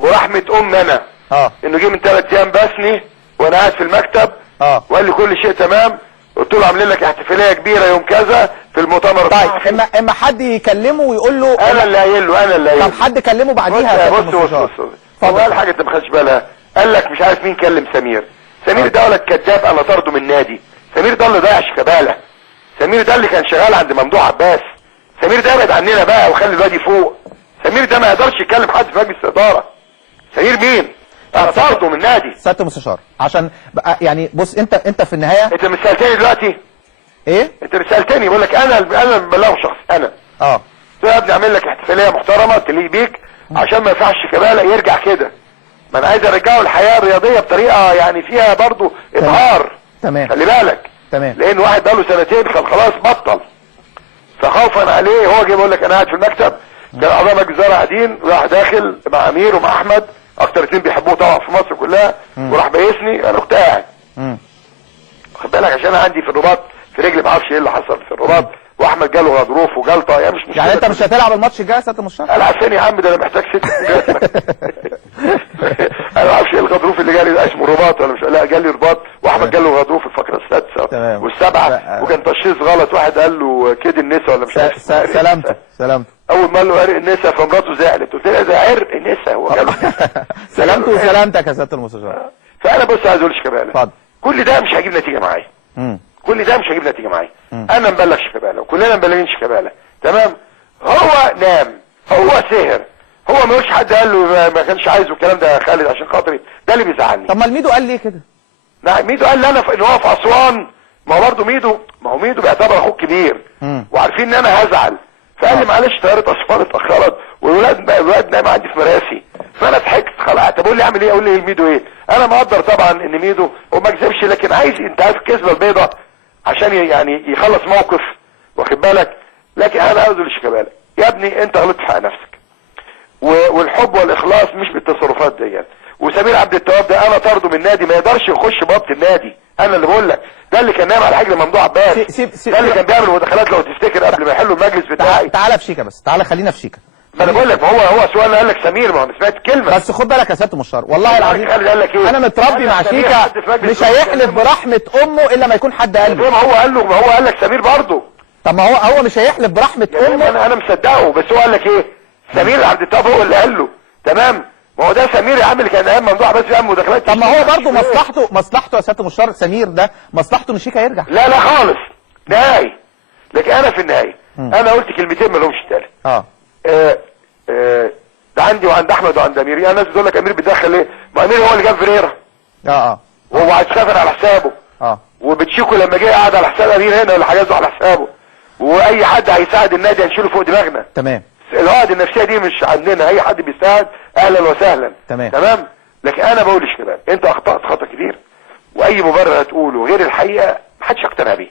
ورحمه امي انا انه جه من 3 ايام بسني وانا قاعد في المكتب وقال لي كل شيء تمام. قلت له عاملين لك احتفاليه كبيره يوم كذا في المؤتمر. طيب اما حد يكلمه ويقول له انا اللي قايل له، انا اللي قايل له. طب حد كلمه بعديها؟ بص هو قال حاجه انت ما خدتش بالها. قال لك مش عارف مين كلم سمير. سمير ده ولد كذاب، انا طرده من النادي. سمير ده اللي ضيع شيكابالا. سمير ده اللي كان شغال عند ممدوح عباس. سمير ده ابعد عننا بقى وخلي الواد يفوق. سمير ده ما يقدرش يتكلم حد في مجلس الاداره. سمير مين؟ انا طرده من النادي. سياده المستشار عشان يعني بص انت في النهايه انت مش سالتني دلوقتي؟ ايه؟ انت مش سالتني. بقول لك انا اللي ببلغه شخص انا. قلت له يا ابني اعمل لك احتفاليه محترمه تليق بيك عشان ما ينفعش شيكابالا يرجع كده. ما انا عايز ارجعه الحياه الرياضيه بطريقه يعني فيها برضه ابهار. تمام. خلي بالك. تمام. لان واحد بقاله 2 كان خلاص بطل. فخوفا عليه هو جه بيقول لك انا قاعد في المكتب، كان اعضاء مجلس الاداره قاعدين، راح داخل مع امير ومع احمد اكتر 2 بيحبوه طبعا في مصر كلها، وراح بايسني. انا كنت قاعد. واخد بالك عشان انا عندي في الرباط في رجلي ما اعرفش ايه اللي حصل في الرباط، واحمد جاله غضروف وجلطه. يعني مش يعني انت مش هتلعب الماتش الجاي يا سياده المستشار؟ العب ثاني يا عم، ده انا محتاج 6 انا ما اعرفش ايه الغضروف اللي جالي ده، اسمه رباط ولا مش؟ لا جالي رباط، واحمد جاله غضروف الفقره السادسه والسابعه، وكان تشخيص غلط. واحد قال له كيد النسا ولا مش عارف. سلامته. اول ما قال له عرق النسا فمراته زعلت. قلت لها ده عرق النسا هو جاله. سلامته وسلامتك يا سياده المستشار. فانا بص عايز اقول شيكابالا اتفضل. كل ده مش هيجيب نتيجه معايا. كل ده مش هيجيب نتيجه معايا. انا مبلغ شيكابالا وكلنا مبلغين شيكابالا. تمام. هو نام، هو سهر، هو ملوش حد قال له ما كانش عايزه الكلام ده يا خالد عشان خاطري. ده اللي بيزعلني. طب ما الميدو قال ليه كده؟ نعم ميدو قال لي انا ان هو في اسوان. ما هو برضه ميدو، ما هو ميدو بيعتبر اخوك كبير وعارفين ان انا هزعل. فقال لي معلش طياره اسوان اتاخرت والولاد نايم عندي في مراسي. فانا ضحكت خلاص. طب اقول لي اعمل ايه؟ اقول لي الميدو ايه؟ انا مقدر طبعا ان ميدو وما كذبش، لكن عايز انت عارف الكذبه البيضاء عشان يعني يخلص موقف، واخد بالك. لكن انا عاوز اقول لشيكابالا يا ابني انت غلطت في حق نفسك، والحب والاخلاص مش بالتصرفات دي. وسمير عبد التواب ده انا طرده من النادي، ما يقدرش يخش بابط النادي. انا اللي بقول لك ده اللي كان نايم على حجر ممدوح عباس. ده اللي كان بيعمل مداخلات لو تفتكر قبل ما يحلوا المجلس بتاعي. تعالى في شيكا بس، تعالى خلينا في شيكا. ما انا بقول لك ما هو سؤال قال لك سمير، ما انا سمعت كلمه. بس خد بالك يا سياده المستشار والله العظيم قال لك ايه؟ انا متربي مع شيكا مش هيحلف برحمه امه الا ما يكون حد قال له. ما هو قال له، ما هو قال لك سمير برضه. طب ما هو مش هيحلف برحمه امه. انا مصدقه، بس هو قال لك ايه؟ سمير عبد التواب هو اللي قال له. تمام. ما هو ده سمير يا عم اللي كان ايام ممدوح بس بيعمل مداخلات. طب ما هو برضه مصلحته يا سياده المستشار سمير ده مصلحته ان شيكا يرجع. لا خالص نهائي. لكن انا في النهايه انا قلت كلمتين ما لهمش تالت. ده عندي وعند احمد وعند امير. يعني الناس بتقول لك امير بيدخل ايه؟ ما امير هو اللي جاب فيريرا. وهو عايز يسافر على حسابه. وبتشيكو لما جه قعد على حساب امير هنا ولا حاجاته على حسابه. واي حد هيساعد النادي هنشيله فوق دماغنا. تمام. العقد النفسيه دي مش عندنا، اي حد بيساعد اهلا وسهلا. تمام. لكن انا بقول لشيكابالا انت اخطات خطا كبير، واي مبرر هتقوله غير الحقيقه محدش يقتنع بيه.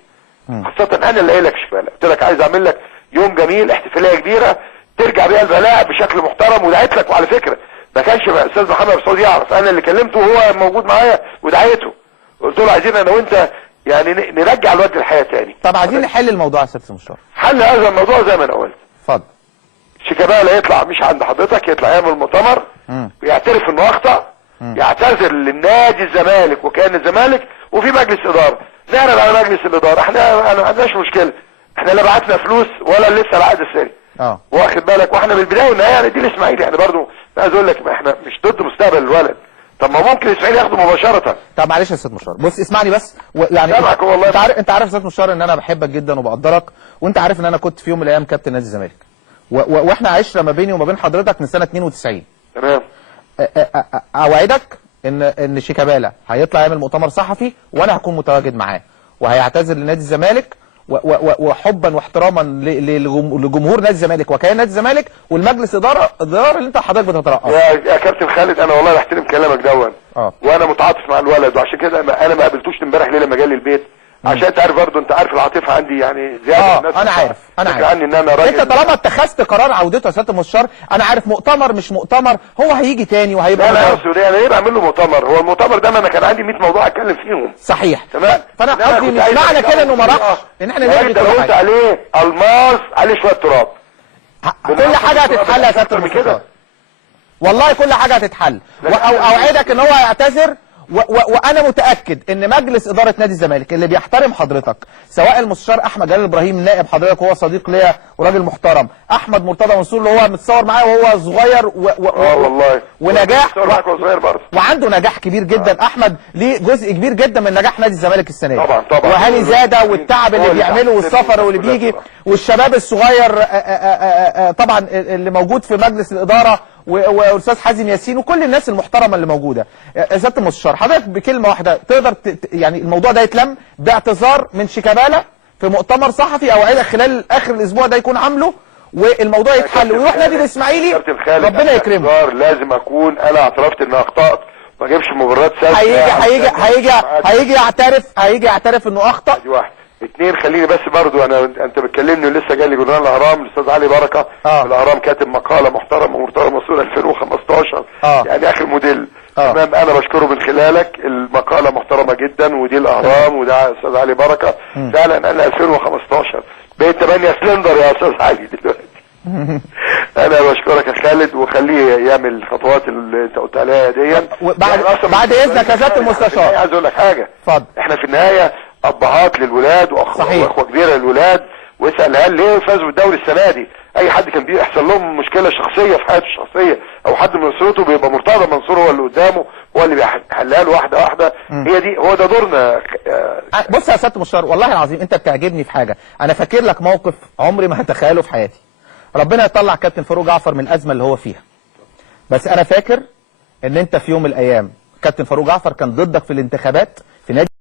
خاصه انا اللي قايل لك شيكابالا قلت لك عايز اعمل لك يوم جميل احتفاليه كبيره ترجع بيها الملاعب بشكل محترم، ودعيت لك. وعلى فكره ما كانش الاستاذ محمد صادق يعرف، انا اللي كلمته وهو موجود معايا ودعيته. قلت له عايزين انا وانت يعني نرجع الوقت للحياه تاني. طب عايزين نحل الموضوع يا سياده المستشار. حل هذا الموضوع زي ما انا قلت. اتفضل. شيكابالا يطلع مش عند حضرتك، يطلع يعمل مؤتمر ويعترف انه اخطا، يعتذر للنادي الزمالك وكيان الزمالك وفي مجلس اداره. نعرض على مجلس الاداره. احنا ما عندناش مشكله، احنا لا بعتنا فلوس ولا لسه العقد الساري. واخد بالك. واحنا من البدايه والنهايه يعني دي الاسماعيلي يعني برضه عايز اقول لك احنا مش ضد مستقبل الولد. طب ما ممكن الاسماعيلي ياخده مباشره. طب معلش يا استاذ مشار بص اسمعني بس يعني والله انت عارف يا استاذ مشار ان انا بحبك جدا وبقدرك، وانت عارف ان انا كنت في يوم من الايام كابتن نادي الزمالك واحنا عشره ما بيني وما بين حضرتك من سنه 92. تمام. اوعدك ان شيكابالا هيطلع يعمل مؤتمر صحفي وانا هكون متواجد معاه وهيعتذر لنادي الزمالك وحبا واحتراما لجمهور نادي الزمالك وكيان نادي الزمالك والمجلس اداره اللي انت حضرتك بتترأس. يا كابتن خالد انا والله بحترم كلامك دون. وانا متعاطف مع الولد، وعشان كده انا ما قابلتوش امبارح ليه لما جالي البيت. عشان انت عارف برضه، انت عارف العاطفه عندي يعني زياده. انا عارف عني ان انا راجل. انت طالما اتخذت قرار عودته يا سياده المستشار، انا عارف مؤتمر مش مؤتمر هو هيجي تاني وهيبقى. لا يا سوري انا ليه بعمل له مؤتمر؟ هو المؤتمر ده ما انا كان عندي 100 موضوع اتكلم فيهم. صحيح. تمام. فانا قصدي مش معنى كده انه ما راحش ان احنا نلغي كل حاجه. قلت عليه الماس عليه شويه تراب. كل حاجه هتتحل يا سياده المستشار. والله كل حاجه هتتحل. اوعدك ان هو هيعتذر، وانا متاكد ان مجلس اداره نادي الزمالك اللي بيحترم حضرتك، سواء المستشار احمد جلال ابراهيم نائب حضرتك وهو صديق ليا وراجل محترم، احمد مرتضى منصور اللي هو متصور معايا وهو صغير والله ونجاح صغير برضه، وعنده نجاح كبير جدا. احمد ليه جزء كبير جدا من نجاح نادي الزمالك السنه دي. طبعا وهاني زاده والتعب اللي بيعمله والسفر واللي بيجي والشباب الصغير طبعا اللي موجود في مجلس الاداره والاستاذ حازم ياسين وكل الناس المحترمه اللي موجوده. سياده المستشار حضرتك بكلمه واحده تقدر يعني الموضوع ده يتلم باعتذار من شيكابالا في مؤتمر صحفي اوعدك خلال اخر الاسبوع ده يكون عامله، والموضوع يتحل ويروح نادي الاسماعيلي ربنا يكرمه. لازم اكون انا اعترفت ان اخطات، ما اجيبش مبررات سلبيه. هيجي يعترف انه اخطا. دي واحد. اثنين، خليني بس برضو انت بتكلمني ولسه جالي جورنال الاهرام الاستاذ علي بركه في الاهرام كاتب مقاله محترمه ومرتضى منصور 2015 يعني اخر موديل. تمام، انا بشكره من خلالك، المقاله محترمه جدا ودي الاهرام وده استاذ علي بركه. فعلا انا 2015 بقيت 8 سلندر يا استاذ علي دلوقتي. انا بشكرك يا خالد، وخليه يعمل الخطوات اللي انت قلت عليها دي. بعد اذنك يا سياده المستشار عايز اقول لك حاجه. اتفضل. احنا في النهايه ابهات للولاد واخوه كبيره للولاد، واسال هل ليه فازوا بالدوري السنه دي؟ اي حد كان بيحصل لهم مشكله شخصيه في حياته الشخصيه او حد من اسرته بيبقى مرتضى منصور هو اللي قدامه، هو اللي بيحلها له واحده واحده. هي دي، هو ده دورنا. بص يا سياده المستشار والله العظيم انت بتعجبني في حاجه، انا فاكر لك موقف عمري ما هتخيله في حياتي. ربنا يطلع كابتن فاروق جعفر من الازمه اللي هو فيها. بس انا فاكر ان انت في يوم من الايام كابتن فاروق جعفر كان ضدك في الانتخابات في نادي